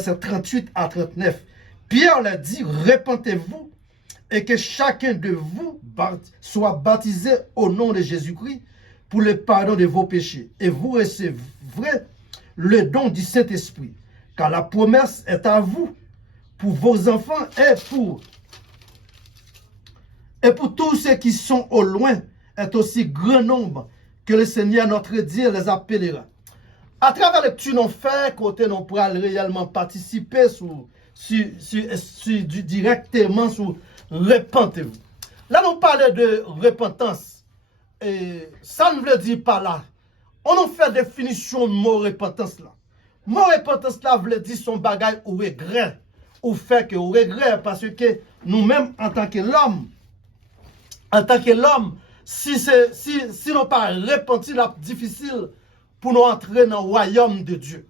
verset 38 à 39. Pierre leur dit, repentez-vous et que chacun de vous soit baptisé au nom de Jésus-Christ pour le pardon de vos péchés. Et vous recevrez le don du Saint-Esprit, car la promesse est à vous, pour vos enfants et pour tous ceux qui sont au loin, est aussi grand nombre que le Seigneur notre Dieu les appellera. À travers le tu non fait, côté non pour réellement participer directement sur repentez-vous. Là, on parlait de repentance. Et ça ne veut dire pas là. On en fait définition de mot repentance là. Mot repentance là veut dire son bagage ou regret. Ou fait que ou regret parce que nous-mêmes en tant que l'homme, si nous pas repenti, c'est difficile pour nous entrer dans le royaume de Dieu.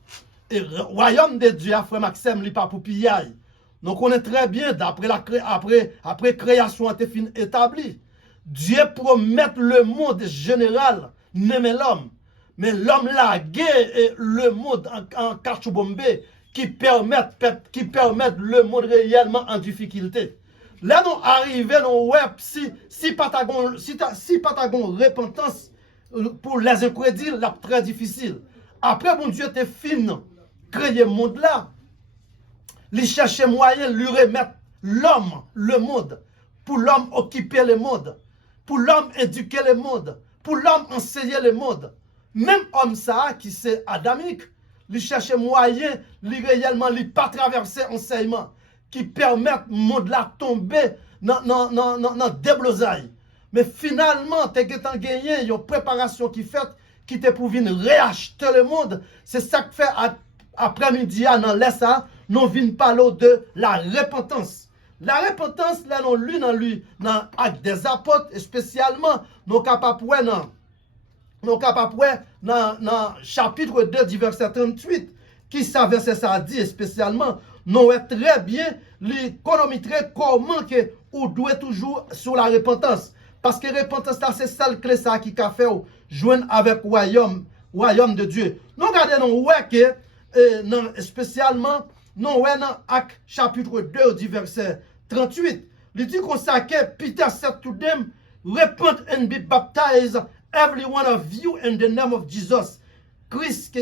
Et le royaume de Dieu, frère Maxime, il n'est pas pour piller. Donc on est très bien, après création établie. Dieu promet le monde général, n'aimer l'homme. Mais l'homme là, et le monde en cachobombé qui permettent le monde réellement en difficulté. Là, nous arrivons dans le web, si Patagon repentance pour les incrédules, c'est très difficile. Après, mon Dieu te fin créer le monde là, il cherche moyen de lui remettre l'homme, le monde, pour l'homme occuper le monde, pour l'homme éduquer le monde, pour l'homme enseigner le monde. Même homme ça, qui c'est adamique, il cherche moyen, il réellement, il pas traverser enseignement, qui permettent le monde là tomber dans déblosaille. Mais finalement, tu as gagné une préparation qui fait, qui te pour venir réacheter le monde. C'est ça que fait après-midi, dans l'Est, nous venons parler de la repentance. La repentance, là, nous lu dans Actes des Apôtres, et spécialement, nous capables dans chapitre 2 du verset 38, qui ça verset ça dit, spécialement, nous est très bien l'économétrer comment que ou doit toujours sur la repentance. Parce que la repentance, c'est celle clé ça qui a fait joindre avec le royaume de Dieu. Nous regardons, nous voyons que, spécialement, nous voyons dans Actes chapitre 2 du verset 38, il dit qu'on sait que Peter said to them, repent and be baptized, every one of you, in the name of Jesus Christ,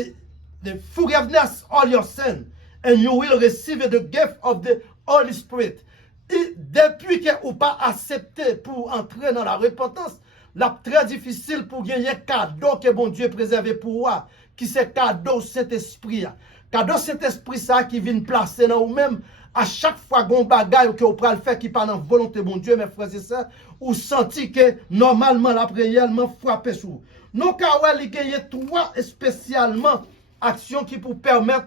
the forgiveness of all your sin, and you will receive the gift of the Holy Spirit. Et depuis que vous pas accepté pour entrer dans la repentance, c'est très difficile pour gagner cadeau que bon Dieu préservé pour moi, qui c'est cadeau Saint-Esprit. Cadeau Saint-Esprit ça qui vient placer dans vous-même à chaque fois qu'on bagaille que vous pouvez le faire qui pas dans volonté bon Dieu, mes frères et sœurs, ou senti que normalement la prière réellement frappé sur. Nous avons gagné trois spécialement actions qui pour permettre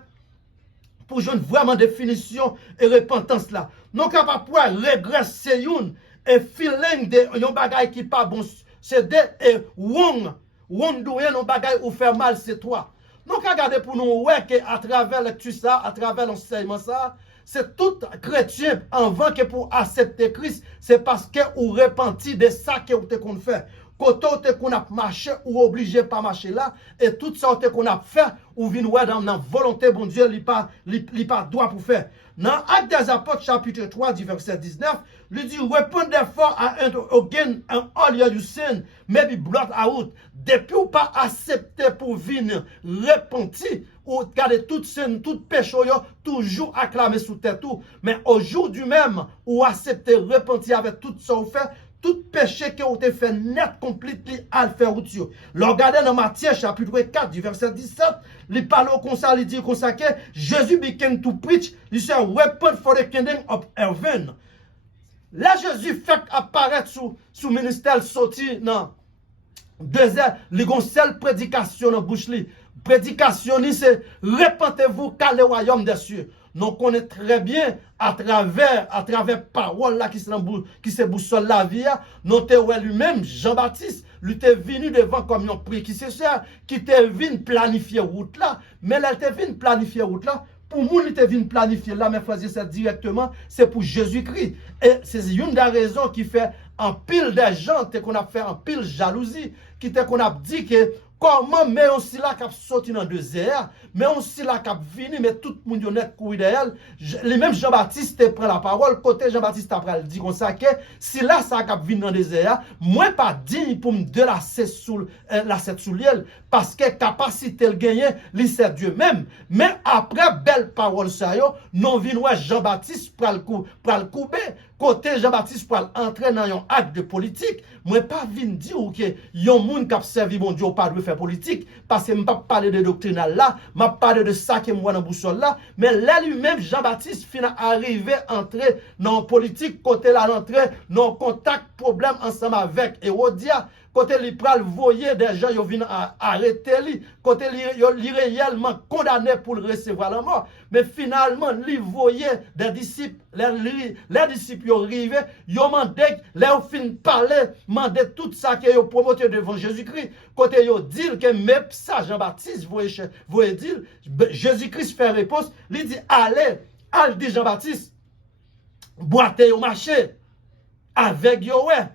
pour jouer vraiment définition et repentance là. Nous capables pour régresser une et feeling de yon bagay qui pas bon c'est de et wrong doué non bagay ou faire mal c'est toi. Nous regarder pour nous ouais que à travers lecture ça, à travers l'enseignement ça, c'est tout chrétien avant que pour accepter Christ, c'est parce que ou repenti de ça que vous te qu'on fait. Quand on a marché ou obligé pas marcher là et tout ça qu'on a fait ou vient dans la volonté bon Dieu il pas droit pour faire. Dans Actes des Apôtres chapitre 3 du verset 19, il dit repent therefore and again and all your sin may be blotted out. Depuis ou pas accepter pour venir repentir ou garder toute sin, tout péché toujours acclamer sous tête tout, mais aujourd'hui même ou accepter repentir avec tout ça ou fait tout péché qui a été fait net, complètement à le faire. Regardez dans Matthieu chapitre 4 du verset 17, il parle comme ça, il dit comme ça que Jésus began to preach, il dit repent for the kingdom of heaven. Là Jésus fait apparaître sous ministère sorti dans désert, il y a une seule prédication dans bouche li. Prédication c'est repentez-vous car le royaume des cieux. Nous connaissons très bien à travers parole là qui se boussole la vie. Nous avons lui-même, Jean-Baptiste, lui était venu devant comme un prix qui était venu planifier route là. Mais là, il était venu planifier route là. Pour moi, il était venu planifier là, mais faisait ça directement, c'est pour Jésus-Christ. Et c'est une des raisons qui fait en pile des gens qu'on a fait en pile jalousie, qui qu'on a dit que comment mais aussi là qui a sorti dans désert, mais aussi là qui a venu, mais tout le monde est courir derrière. Les mêmes Jean-Baptiste prend la parole, côté Jean-Baptiste après dit comme ça que si là ça a venu dans désert, moi pas digne pour me de la sous l'île, parce que capacité le gagner, c'est Dieu même. Mais après belle parole ça yo, non vinois Jean-Baptiste pour le couper. Côté Jean-Baptiste pour entrer dans un acte de politique, moi pas vinn dire que yon moun qui a servi mon Dieu pas de faire politique parce que m'pa parler de doctrine là, m'a parler de ça que moi dans boussole là, mais là lui-même Jean-Baptiste fin arrivé entrer dans politique côté là l'entrée dans contact problème ensemble avec Hérodia. Côté li pral voyer des gens yo vinn arrêter li, côté li réellement condamné pour le recevoir la mort, mais finalement li voyer des disciples les disciples yo rivé, yo mandé les fin parler, mandé tout ça que yo promoté devant Jésus-Christ, côté yo dit que même ça Jean-Baptiste voyez dire Jésus-Christ fait réponse, il dit allez, al dit Jean-Baptiste boite yo marché avec yo ouais.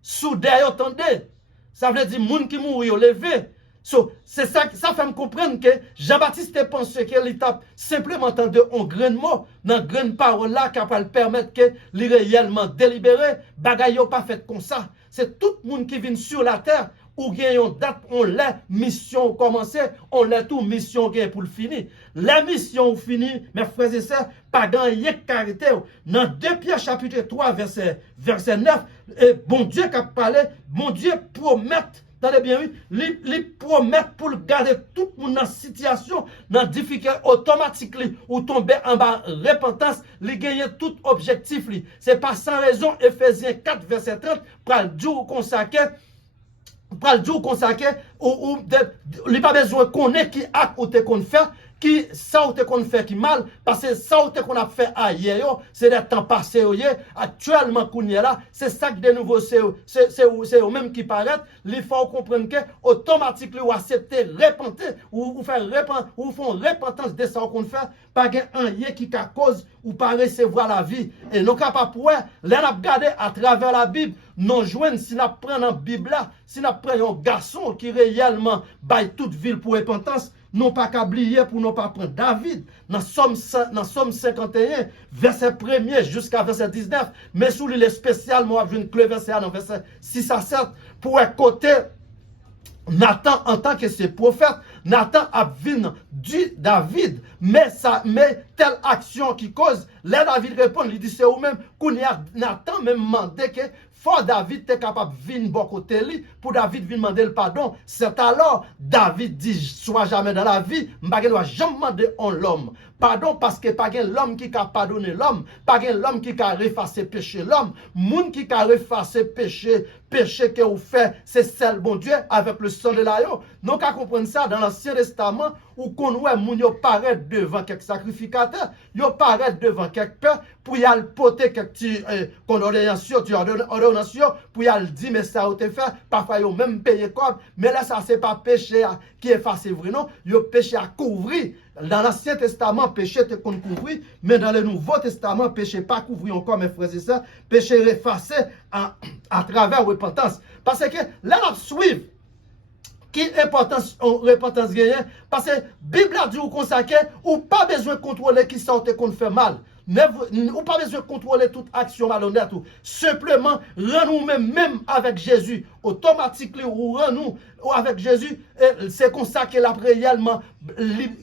Soudain, attendez. Ça veut dire moun qui mourit au levé. So, c'est ça fait me comprendre que Jean-Baptiste pensait que l'étape simplement entendu un grain de mot, dans grain parole là qui va permettre que les réellement délibéré, bagay yo pas fait comme ça. C'est tout le monde qui vient sur la terre ou gagne une date, on l'a mission commencé, on l'a tout mission qui est pour le finir. La mission finie, mes frères et sœurs, pas gagner carité. Dans 2 Pierre chapitre 3 verset 9, bon Dieu qui a parlé, bon Dieu promet, attendez bien oui, il promet pour garder tout le monde dans situation, dans difficulté automatiquement ou tomber en bas repentance, il gagne tout objectif. C'est pas sans raison Ephésiens 4 verset 30 pour le jour consacré. Pour le jour consacré, il n'y a pas besoin de connaître qui a ou te qu'on fait, qui ça ou te qu'on fait qui mal, parce que ça ou te qu'on a fait ailleurs, c'est des temps passés, actuellement qu'on est là, c'est ça que de nouveau, c'est eux même qui paraît, il faut comprendre que automatiquement, ou accepter, repentir, ou font repentance de ça qu'on fait, pas un qui a cause ou pas recevoir la vie. Et nous capable pour là n'a regarder à travers la Bible, nous joindre si nous prenons la Bible là, si nous prenons un garçon qui réellement baille toute ville pour repentance, non pas qu'oublier pour ne pas prendre David dans Somme 51 verset 1er jusqu'à verset 19, mais sous les spécialement une clé verset dans verset 6 à 7 pour côté Nathan en tant que ses prophètes, Nathan a vu du David, mais telle action qui cause, là David répond, il dit c'est ou même qu'on y a Nathan même demandé que faut David était capable de venir bon côté lui pour David venir demander le pardon. C'est alors David dit soit jamais dans la vie, m'pa doit jamais demander en l'homme pardon parce que pas l'homme qui a pardonné l'homme, pas l'homme qui a effacé péché l'homme, moun qui a effacé péché que vous fait c'est seul bon Dieu avec le sang de l'agneau. Donc à comprendre ça dans l'Ancien Testament où qu'on voit moun yo paraît devant quelques sacrificateurs, yo paraît devant quelques pères pour y aller porter quelques condamnations, pour y aller dire mais ça a été fait, parfois yo même payé comme, mais là ça c'est pas péché qui efface vrai non, yo péché à couvrir. Dans l'Ancien Testament, péché était qu'on couvrit, mais dans le Nouveau Testament, péché pas couvrir encore, mes frères et sœurs, péché effacé à travers repentance. Parce que là, on suit qui importance repentance gagnée, parce que la Bible a dit ou consacré, ou pas besoin de contrôler qui sortent qu'on fait mal. Ou pas besoin de contrôler toute action malhonnête. Simplement, rends-nous même avec Jésus. Automatiquement, ou rends-nous avec Jésus. C'est comme ça que la réellement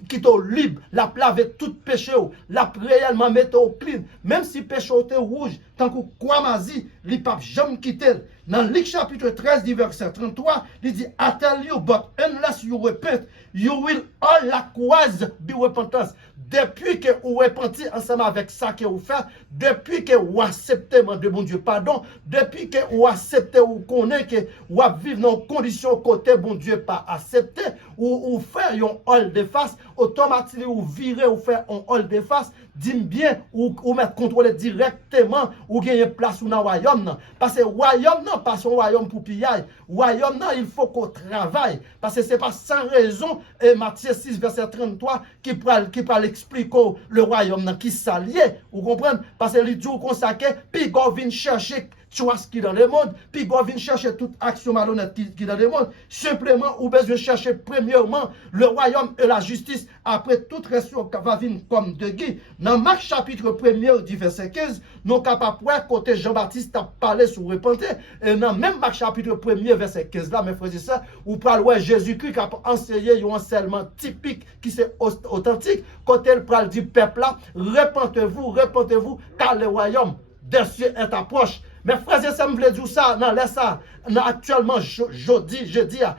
qui est libre, la laver tout péché, la réellement mettre au clean. Même si le péché est rouge, tant que quoi mazi, il ne peut jamais quitter. Dans Luc chapitre 13, verset 33, il dit, I tell you, but unless you repent, you will all likewise be repentance. Depuis que vous repentez ensemble avec ça que vous faites, depuis que vous acceptez de bon Dieu pardon, depuis que vous acceptez ou connaissez que vous vivez dans des conditions côté bon Dieu pas accepté, ou faire un hall de face, automatiquement vous virez ou faire un hall de face, dites bien ou mettre contrôler directement ou gagner place dans le royaume. Parce que le royaume non pas son royaume pour piller. Le royaume non, il faut qu'on travaille. Parce que ce n'est pas sans raison, Matthieu 6 verset 33 qui parle expliquer le royaume qui s'allie. Vous comprenez? Parce que les jours consacrés, puis qu'on vient chercher choix qui dans le monde, puis vous venez chercher toute action malhonnête qui dans le monde. Simplement, vous besoin chercher premièrement le royaume et la justice. Après, toute restauration va venir comme de Guy. Dans Marc chapitre 1er, du verset 15, nous sommes capables de côté Jean-Baptiste a parlé sur repentir. Et dans même Marc chapitre 1er, verset 15 là, mes frères et sœurs, vous parlez Jésus-Christ qui a enseigné un enseignement typique qui est authentique. Quand elle parle du peuple là, repentez-vous, car le royaume des cieux est approche. Mes frères et sœurs, je veux dire ça, non, laisse ça. Actuellement, jeudi,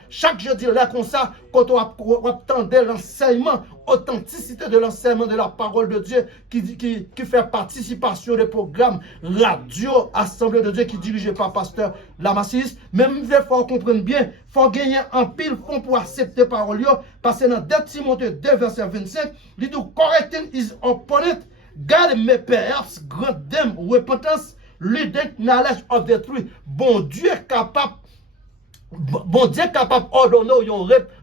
chaque jeudi, là, comme ça, quand on attendait l'enseignement, authenticité de l'enseignement de la parole de Dieu, qui fait participation des programmes radio, Assemblée de Dieu, qui est dirigé par Pasteur Lamassis. Même il faut comprendre bien, il faut gagner un pile fond pour accepter la parole, parce que dans 2 Timothée 2, verset 25, il dit, correcting his opponent, God may perhaps grant them repentance, leading knowledge of the truth. Bon Dieu est capable d'ordonner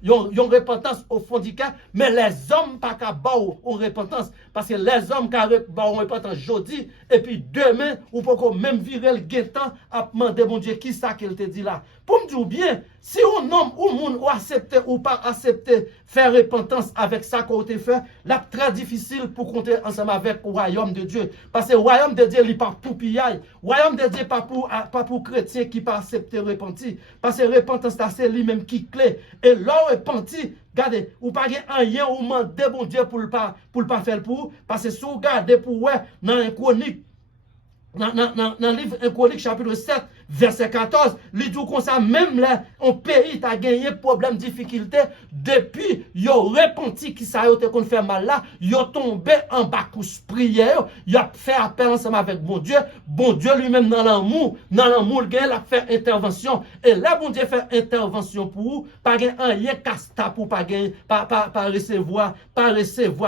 une repentance au fond du cas, mais les hommes pas capables de repentance. Parce que les hommes qui ont repentance aujourd'hui, et puis demain, ou pour même virer le guettant à demander, mon Dieu, qui ça qu'il te dit là. Pour me dire bien, si un homme ou monde ou accepter ou pas accepter faire repentance avec ça qu'on a fait, là très difficile pour compter ensemble avec le royaume de Dieu. Parce que le royaume de Dieu, il n'est pas pour pillaille. Le royaume de Dieu, pas pour chrétiens qui pas accepter repentir. Parce que repentance, c'est lui-même qui clé. Et là, repentir, regardez, ou pas rien ou demander bon Dieu pour le pas faire pour. Parce que si vous regardez pour dans un chronique, dans le livre 1 Chronique, chapitre 7, verset 14, il dit comme ça, même là, un pays a gagné problème, difficulté, depuis, il a repenti qui ça a été qu'on fait mal là, il a tombé en bas pour prière, il a fait appel ensemble avec bon Dieu lui-même dans l'amour, il a fait intervention, et là, bon Dieu fait intervention pour vous, pas gagner un lien casta pour pas recevoir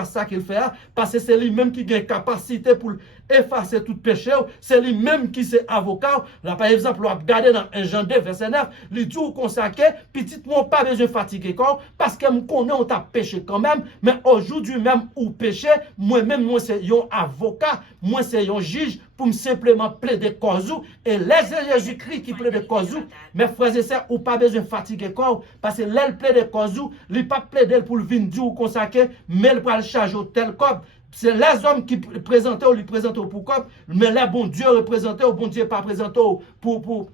ça qu'il fait, parce que c'est lui-même qui a capacité pour effacer tout péché, c'est lui-même qui c'est avocat. Là, par exemple, on va regarder dans 1 Jean 2, verset 9, il dit consacré, petit moi pas besoin de fatiguer parce que je connais on t'a péché quand même, mais aujourd'hui même ou péché, moi-même, moi c'est un avocat, moi c'est un juge pour me simplement plaider cause et les Jésus-Christ qui plaide cause, mes frères et sœurs, ou pas besoin de fatiguer parce que l'aile plaide cause, il pas plaider pour le venir ou consacrer, mais il va le charger tel comme. C'est les hommes qui présentaient ou lui présentaient pour comme, mais les bon Dieu représentait ou bon Dieu pas présenté pour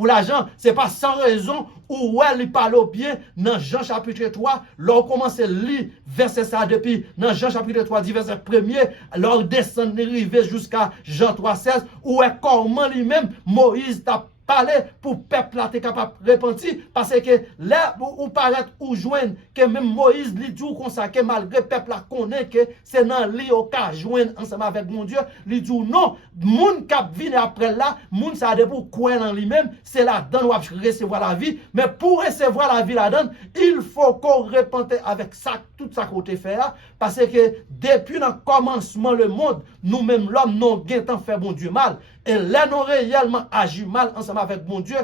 l'argent. Ce n'est pas sans raison où il parle bien dans Jean chapitre 3, l'on commence à lire verset ça depuis dans Jean chapitre 3, verset 1er, l'on descend arrivé jusqu'à Jean 3, 16, où est comment lui-même Moïse t'a parler pour peuple là t'es capable de repentir parce que là ou paraître ou joindre que même Moïse lui dit comme ça que malgré peuple là connaît que c'est dans lui au cas joindre ensemble avec mon Dieu lui dit non monde cap vient après là monde ça de pour croire en lui-même c'est là-dedans on va recevoir la vie mais pour recevoir la vie là-dedans il faut qu'on repente avec ça tout ça qu'on te fait parce que depuis le commencement le monde nous-mêmes l'homme nous gain fait bon Dieu mal et là nous réellement agi mal ensemble avec bon Dieu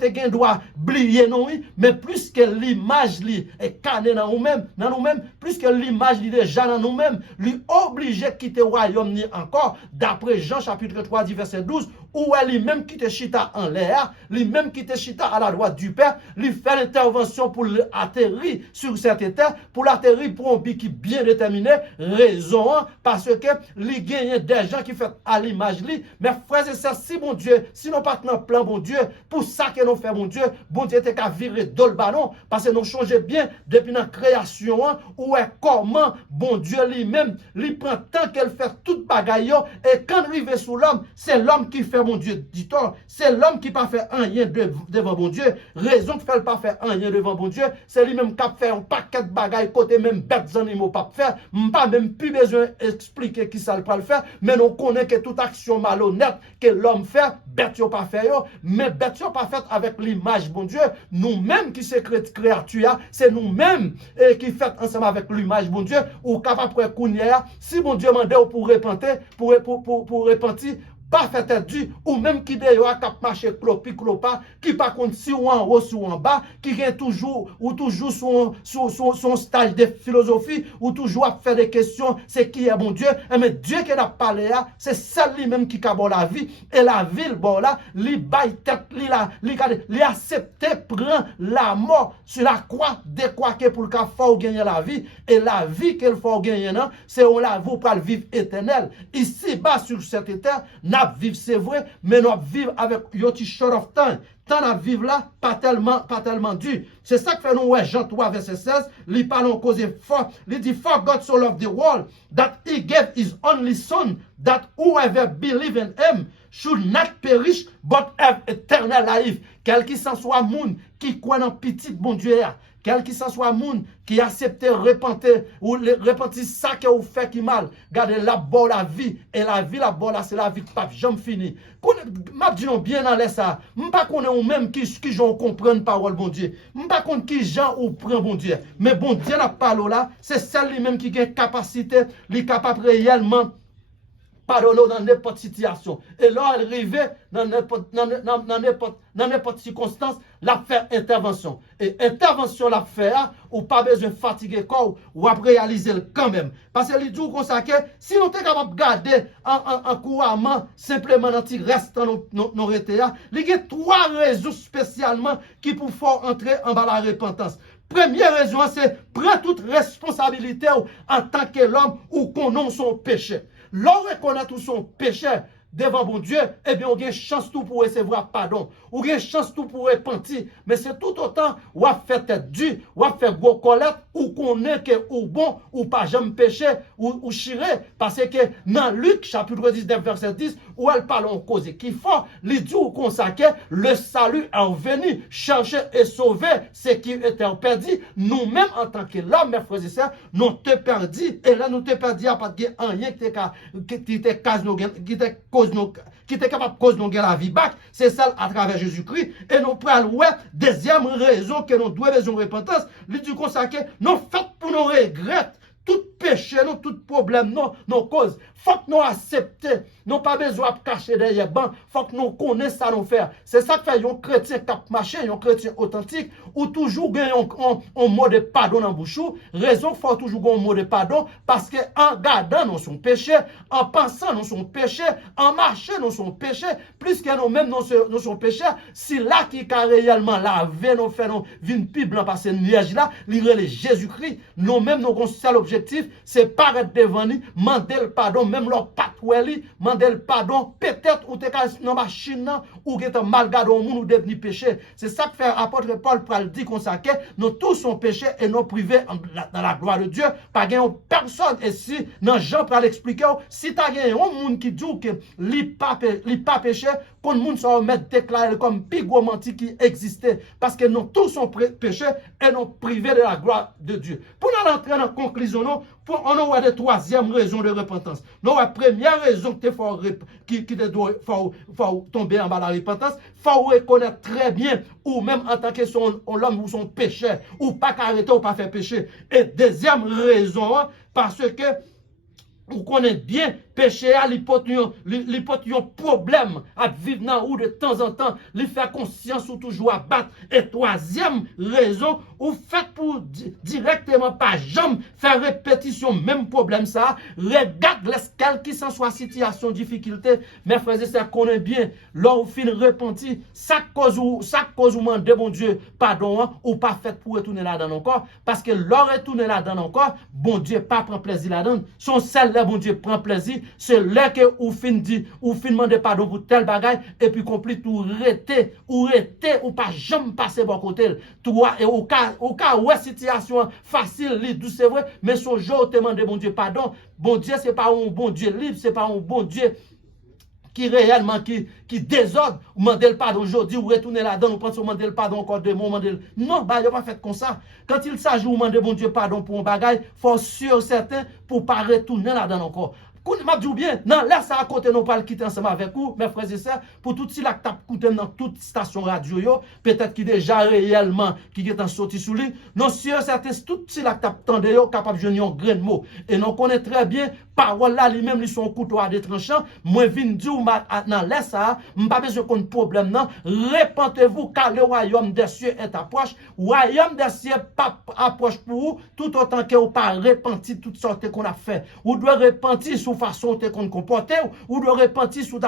te gain doit oublier non oui mais plus que l'image li est cané dans nous-mêmes plus que l'image li déjà dans nous-mêmes lui obligé quitter le royaume ni encore d'après Jean chapitre 3 verset 12 où elle lui-même qui te chita en l'air, lui-même qui te chita à la droite du Père, lui fait l'intervention pour atterrir sur cette terre, pour l'atterrir pour un but qui bien déterminé, raison, parce que lui gagne des gens qui fait à l'image lui, mais frères et sœurs, si bon Dieu, si nous pas dans plan bon Dieu, pour ça que nous fait bon Dieu était qu'à virer dans le ballon, parce que nous changeons bien depuis la création, où est comment bon Dieu lui-même, lui prend tant qu'elle fait toute bagaille, et quand arrive sous l'homme, c'est l'homme qui fait mon Dieu, dit-on, c'est l'homme qui pas fait rien devant bon Dieu. Raison qui fait pas faire rien devant bon Dieu, c'est lui-même qui a fait un paquet de bagailles côté même bêtes animaux pas faire. Pas même plus besoin d'expliquer qui ça le pas le faire, mais nous connaissons que toute action malhonnête que l'homme fait, bête pas fait mais bête pas fait avec l'image bon Dieu. Nous-mêmes qui sommes créatures, c'est nous-mêmes qui fait ensemble avec l'image bon Dieu ou capable de si bon Dieu mande pour repentir, pour repentir pas fait tête dure, ou même qui d'ailleurs a marché clopi clopa, qui par contre si ou en haut, si ou en bas, qui gagne toujours, ou toujours son stage de philosophie, ou toujours à faire des questions, c'est qui est mon Dieu, mais Dieu qui a parlé là, c'est celle lui-même qui a la vie, et la ville, bon là, li baille tête, li accepté, prend la mort sur la croix, décoiqué pour le cas faut gagner la vie, et la vie qu'elle faut gagner, c'est on la vous pour le vivre éternel. Ici, bas sur cette terre, n'a vivre c'est vrai, mais nous vivre avec un petit short of time. Tant à vivre là, pas tellement dur. C'est ça que fait nous, ouais, Jean 3, verset 16, il parle en cause fort, il dit, for God so loved the world, that he gave his only son, that whoever believe in him should not perish, but have eternal life. Quel qu'il s'en soit moun, qui croit dans petit bon Dieu, quel qu'il s'en soit moun, qui accepte repentir, ou repentir ça que vous fait qui mal, gardez la bonne la vie, et la vie la bonne c'est la vie qui pas jamais fini. M'a dit non bien dans ça, m'pas connaît ou même qui j'en comprendre parole bon Dieu, m'pas connaît qui gens ou prend bon Dieu, mais bon Dieu la parole là, c'est celle lui même qui a capacité, li capable réellement pardonner dans n'importe situation. Et là, elle arrivait dans n'importe circonstance, la faire intervention. Et intervention la faire, ou pas besoin de fatiguer corps, ou après réaliser quand même. Parce que les dit comme ça que si nous sommes capables de garder en couramment, simplement dans le reste dans nos RTA, il y a 3 raisons spécialement qui pour faire entrer en bas la repentance. Première raison, c'est prendre toute responsabilité en tant que l'homme ou qu'on son péché. L'on reconnaît tout son péché devant bon Dieu, eh bien, on a une chance tout pour recevoir pardon. On a une chance tout pour repentir. Mais c'est tout autant, ou à faire tête dure, ou à faire gros colette, ou qu'on est que ou bon, ou pas jamais péché, ou chiré. Parce que dans Luc, chapitre 19, verset 10, où elle parle en cause qui fort, il dit qu'on consacre, le salut est venu, chercher et sauver ce qui était perdu. Nous-mêmes, en tant que l'homme, mes frères et sœurs, nous te perdus. Et là, nous te perdus à pas de rien qui était capable de cause nous la vie back, c'est ça à travers Jésus-Christ. Et nous prenons, ouais, deuxième raison que nous devons besoin de repentance, lui dit consacré, nous faites pour nous regretter tout péché, non, tout problème, non, nos causes. Faut que nous accepter, nous pas besoin de cacher derrière banc, faut que nous connaissions ça nous faire. C'est ça que fait un chrétien qui marché, un chrétien authentique, ou toujours gagne un mot de pardon dans bouche. Raison faut toujours gagner un mot de pardon, parce que en gardant nous son péché, en pensant nous son péché, en marchant nous son péché, plus que nous même nous son péché, si là qui a réellement lavé nous fait nous vin pi blanc parce que nuage là, lire Jésus-Christ, nous même nous seul objectif, c'est paraître devant lui, demander le pardon, même leur patoueli, demander le pardon, peut-être ou t'es dans machine ou qui est mal gardé au monde ou devenu péché. C'est ça que fait apôtre Paul pour le dire qu'on s'acque, nous tous sommes péchés et nous privés dans la gloire de Dieu, pas gagne personne. Et si dans Jean pour l'expliquer, si tu as un monde qui dit que li pas péché, qu'on monde soit mettre déclaré comme plus gros menti qui existait, parce que nous tous sommes péchés et nous privés de la gloire de Dieu. Pour nous entrer dans la conclusion, on a des troisième raison de repentance. Nous la première raison que qui faut tomber en bas de la repentance, faut reconnaître très bien, ou même en tant que l'homme ou son péché, ou pas arrêter ou pas faire péché. Et deuxième raison, parce que vous connaissez bien, péché a un problème à vivre dans ou de temps en temps, lui faire conscience ou toujours à battre. Et troisième raison, ou faites pour directement pas jamais faire répétition, même problème ça, regarde l'escale qui s'en soit situation, difficulté, mes frères et sœurs, connaissez bien, là où fin repenti, ça cause ou demande bon Dieu pardon, ou pas fait pour retourner là-dedans encore, parce que l'on retourner là-dedans encore, bon Dieu pas prend plaisir là-dedans, son seul bon Dieu prend plaisir, c'est là que ou fin dit, ou fin demander pardon pour tel bagage, et puis complet tout rete, ou pas jamais passer bon côté, toi, et au cas, ouais, situation facile, douce, c'est vrai, mais son jour te demande bon Dieu pardon, bon Dieu, c'est pas un bon Dieu libre, c'est pas un bon Dieu qui réellement qui désordre, ou demander le pardon aujourd'hui, ou retourner là-dedans, ou penser demander le pardon encore deux mots, non, bah, il a pas fait comme ça. Quand il s'agit de demander bon Dieu pardon pour un bagage, faut sûr certain pour pas retourner là-dedans encore. M'a dit bien, non, là, ça à côté, nous pas le quitter ensemble avec vous, mes frères et sœurs, pour tout ce qui t'a coûté dans toute station radio, peut-être qui déjà réellement, qui est en sorti sous lui, non, si certains, tout ce qui t'a tendé, capable de jouer un grain de mot. Et nous connaissons très bien, parole là, lui-même, lui, son couteau à des tranchants, moi, vin dire, non, laisse ça, m'pas besoin qu'on problème, non, répentez-vous, car le royaume des cieux est approche, royaume des cieux pas approche pour vous, tout autant que vous pas repenti toutes sortes qu'on a fait. Vous devez repentir sur façon qu'on comporte, ou de repentir sur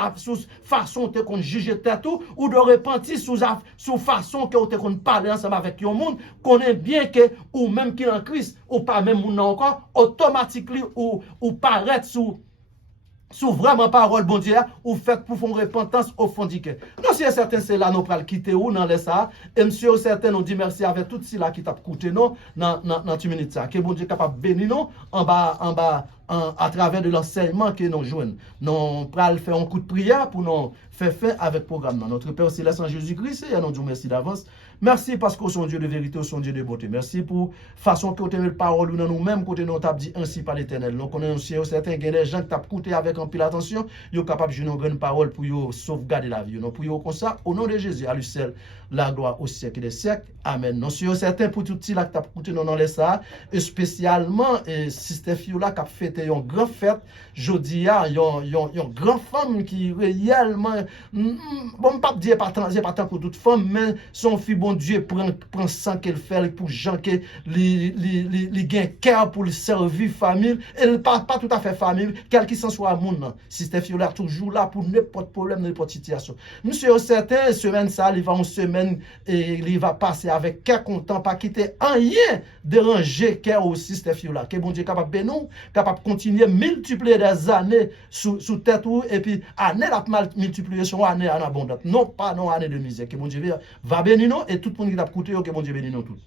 façon qu'on juge tout, ou de repentir sur façon qu'on parle ensemble avec le monde, qu'on est bien que, ou même qui est en Christ, ou pas même moun encore, automatiquement, ou paraître sous vraiment parole bon Dieu ou fait pour faire repentance au fond du cœur. Non, si certain c'est là nous pral quitter ou dans les ça et monsieur certain nous dit merci avec tout cela qui t'a coûté non dans 10 minutes ça que bon Dieu capable bénir nous en bas à travers de l'enseignement que nous jouons. Nous pral faire un coup de prière pour nous faire fin avec le programme. Notre Père céleste en Jésus-Christ et nous disons merci d'avance. Merci parce que son Dieu de vérité, son Dieu de beauté. Merci pour façon que tu as parole ou dans nous-mêmes, côté nous t'a dit ainsi par l'Éternel. Nous connaissons certains des gens qui t'a écouté avec un pile attention, ils sont capables de jouer une grande parole pour sauvegarder la vie. Nous prions comme ça, au nom de Jésus, à lui seul, la gloire au siècle des siècles. Amen. Nous sommes certains pour tout cela qui t'a écouté dans les ça, et spécialement, Sister Fiola qui a fêté une grande fête. Jeudi, il y a une grande femme qui réellement, bon, pas dire pas tant pour toute femme, mais son fils, bon Dieu, prend sang qu'elle fait pour gens qui li gain cœur pour le servir famille, elle pas tout à fait famille, quel qu'il soit monde. Sister Fiola toujours là pour n'importe problème, n'importe situation. Monsieur certain semaine ça, il va une semaine et il va passer avec cœur content, pas quitter rien déranger cœur aussi Sister Fiola. Que bon Dieu capable de nous, capable continuer multiplier des années sous tête ou et puis année la multiplier son année en abondance. Non pas non année de misère. Que bon Dieu va bénir nous et tout le monde qui t'a écouté que bon Dieu bénisse nous tous.